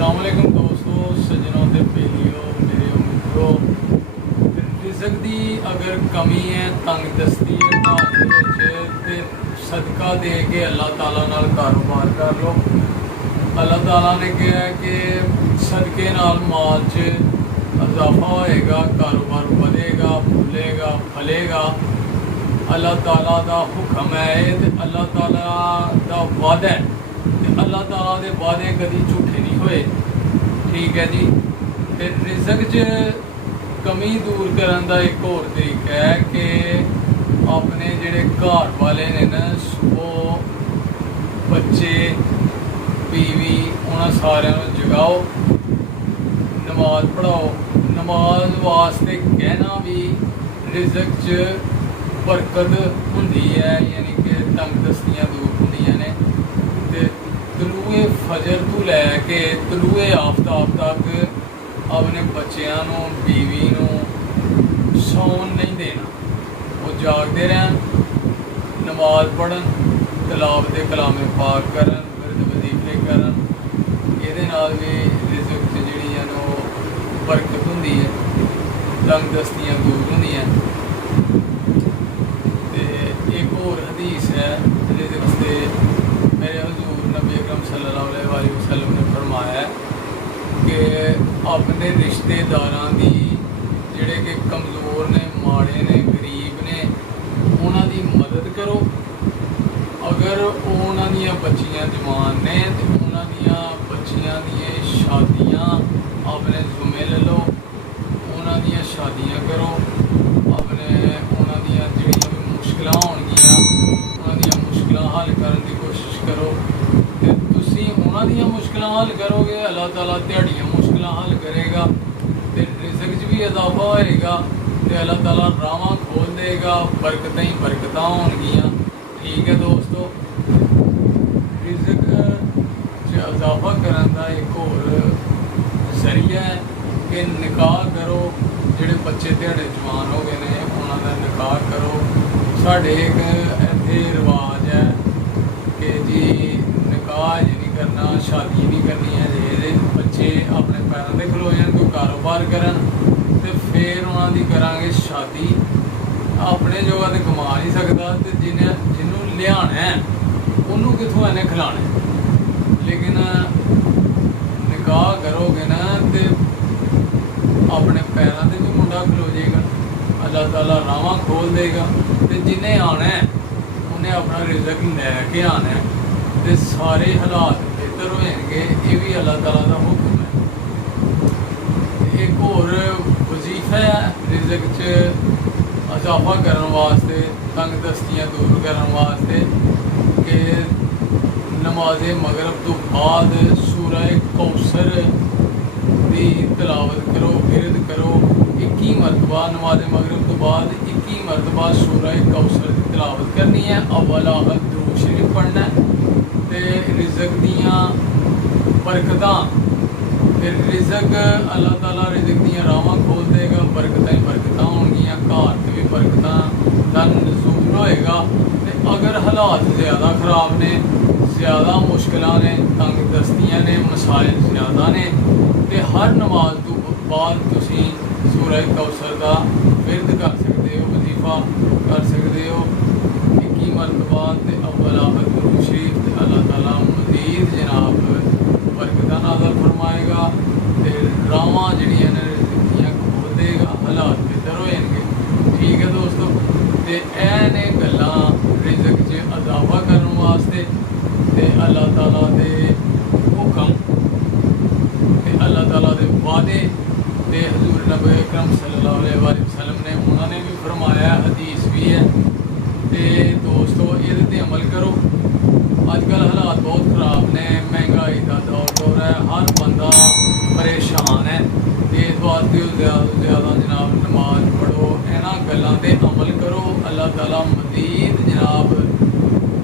अस्सलामुअलैकुम दोस्तों, सज्जनों ते बेलियो, मेरे मित्रों। रिज़्क दी अगर कमी है, तंग दस्ती है घर दे विच ते सदका दे के अल्लाह ताला नाल कारोबार कर लो। अल्लाह ताला ने कहा कि सदके नाल माल च इजाफा होएगा, कारोबार बढ़ेगा, फुलेगा, फलेगा। अल्लाह ताला दा हुक्म है ते अल्लाह ताला दा वादा है। अल्लाह ताला दे वादे कभी झूठे नहीं होए। ठीक है जी। ते रिज़्क च कमी दूर करने का एक होर तरीका है कि अपने जिहड़े घर वाले ने ना, वो बच्चे बीवी उन्होंने सारिਆਂ ਨੂੰ जगाओ, नमाज पढ़ाओ। नमाज वास्ते कहना भी रिज़्क च बरकत हुंदी है, यानी कि तंग दस्तियां दूर हुंदियां ने। ते तलूए फजर तो लैके तलूए आफ्ताब तक अपने बच्चों को, बीवी को सौन नहीं देना। वो जागते रहन, नमाज पढ़न, तलावत कलामे पाक करन, विरद वजीफे करन। ये भी रिज़्क च जिहड़ी है वो बरकत हुंदी है, तंग दस्तियां दूर हुंदियां। ते एक होर हदीस है रिज़्क से, मेरे हजूर नबी अकरम सल्लल्लाहु अलैहि वसल्लम ने फरमाया कि अपने रिश्तेदारां दी जिहड़े कि कमज़ोर ने, माड़े ने, गरीब ने, उन्हां दी मदद करो। अगर उन्हां दियां बच्चियां जवान ने तो उन्हां दियां बच्चियां दी शादियां अपने जुम्मे ले लो, उन्हां दियां शादियां करो। अपने उन्हां दियां जिहड़ियां भी मुश्किलां होणगियां, उन्हां दियां मुश्किलां हल करने की कोशिश करो। ते तुसीं उन्हां दियां मुश्किलां हल करोगे, अल्लाह ताला तुहाड़ियां मुश्किलां हल करेगा। ते रिज़्क च भी इजाफा होएगा ते अल्लाह ताला राहां खोल देगा, बरकतां ही बरकतां होणगियां। ठीक है दोस्तों। रिज़्क च इजाफा करने का एक होर जरिया है कि निकाह करो। जिहड़े बच्चे तुहाडे जवान हो गए ने, उन्हां दा निकाह करो। साढ़े एक इत्थे रिवाज है कि जी निकाह नहीं करना, शादी नहीं करनी है। जे बच्चे अपने पैरों पर खलो जान, कोई कारोबार करन ते फिर उन्हां दी करांगे शादी। अपने जोगा तो कमा नहीं सकता, तो जिन्हों लियाना है उन्होंने कितों इन्हें खिलाना है। लेकिन निकाह करोगे ना तो अपने पैरों पर भी मुंडा खलो जाएगा, अल्लाह ताला राहां खोल देगा। तो जिन्हें आना है उन्हें अपना रिज़्क लैके आना है, तो सारे हालात बेहतर हो जाएंगे। ये भी अल्लाह ताला का हुक्म है। एक होर वजीफा है रिज़्क च इजाफा करने वास्ते, तंग दस्तियां दूर करने वास्ते, कि नमाज मगरब तो बाद सूरह कौसर की तलावत करो, विरद करो। 21 मरतबा नमाज मगरब तो बाद 21 मरतबा सूरह कौसर की तलावत करनी है। अव्वल आखिर दुरूद शरीफ पढ़ना है। तो रिज़्क दियां बरकतां, फिर रिज़्क अल्लाह ताला रिज़्क दियां राहां खोल देगा, बरकतां ही बरकतां होणगियां। घर ते भी बरकतां दा नज़ूल होएगा। ते अगर हालात ज़्यादा ख़राब ने, ज़्यादा मुश्किलां ने, तंग दस्तियां ने, मसाइल ज़्यादा ने, तो हर नमाज तो बाद तुसीं सूरह कौसर का विरद कर सकते हो, वजीफा कर सकते हो 21 मरतबा। ते अव्वल आखिर दुरूद शरीफ। ते अल्लाह ताला मज़ीद जनाब बरकतां नाज़िल फरमाएगा, ते राहां जिहड़ियां ने रिज़्क दियां खोल देगा, हालात बेहतर हो जाएंगे। ठीक है दोस्तों। तो यह ने गल्लां रिज़्क च इजाफा करने वास्ते, ते अल्लाह ताला दे हुक्म ते अल्लाह ताला दे वादे। ते हजूर नबी अकरम सल्लल्लाहु अलैहि वसल्लम ने उन्होंने भी फरमाया, हदीस भी है। तो दोस्तों ये ते अमल करो। अजकल हालात बहुत ख़राब ने, महंगाई का दौर है, हर बंदा परेशान है। इस वास्ते ज़्यादा तो ज़्यादा जनाब नमाज पढ़ो, इन्हां गल्लां ते अमल करो। अल्लाह ताला मज़ीद जनाब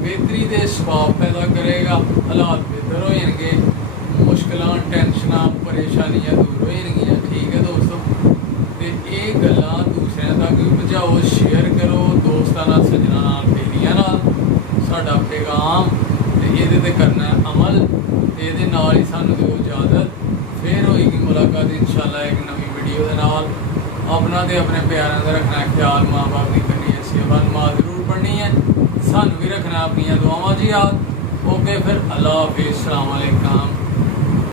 बेहतरी दे सवाब पैदा करेगा, हालात बेहतर हो जाएंगे, मुश्किलां, टेंशनां, परेशानियां दूर हो जाएंगियां। ठीक है दोस्तों। तो ये गल्लां दूसरों तक भी पहुँचाओ, शेयर करो दोस्तां नाल, सज्जनां नाल, बेलियां नाल। साडा पैगाम ते ये करना है अमल। तो ये नाल ही सानूं दिओ इजाज़त। फिर होएगी मुलाकात इंशाल्लाह एक नवी वीडियो के नाल। अपना ते अपने प्यारों का रखना है ख्याल, माँ बाप की करनी है सेवा, नमाज जरूर पढ़नी है, सानू भी रखना अपनी दुआवां जी याद। ओके फिर अल्लाह हाफिज़, अस्सलाम वालेकुम।